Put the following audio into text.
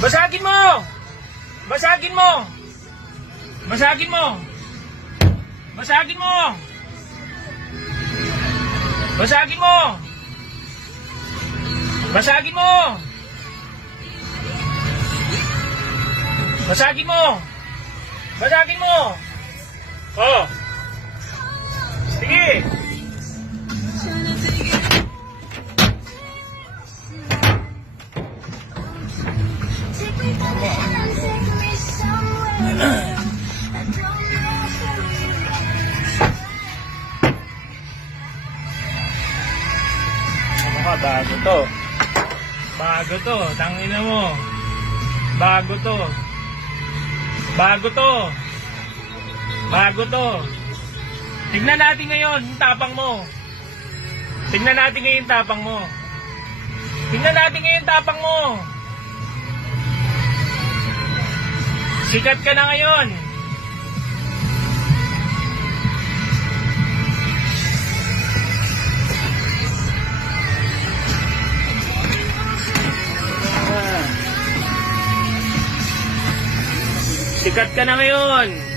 Basagin mo! Basagin mo! Basagin mo! Basagin mo! Basagin mo! Basagin mo! Basagin mo! Basagin mo! Oh! Sige! Bago to. Bago to. Tangina mo. Bago to. Bago to. Bago to. Tignan natin ngayon yung tapang mo. Tignan natin ngayon yung tapang mo. Tignan natin ngayon yung tapang mo. Sikat ka na ngayon. Sikat ka na ngayon.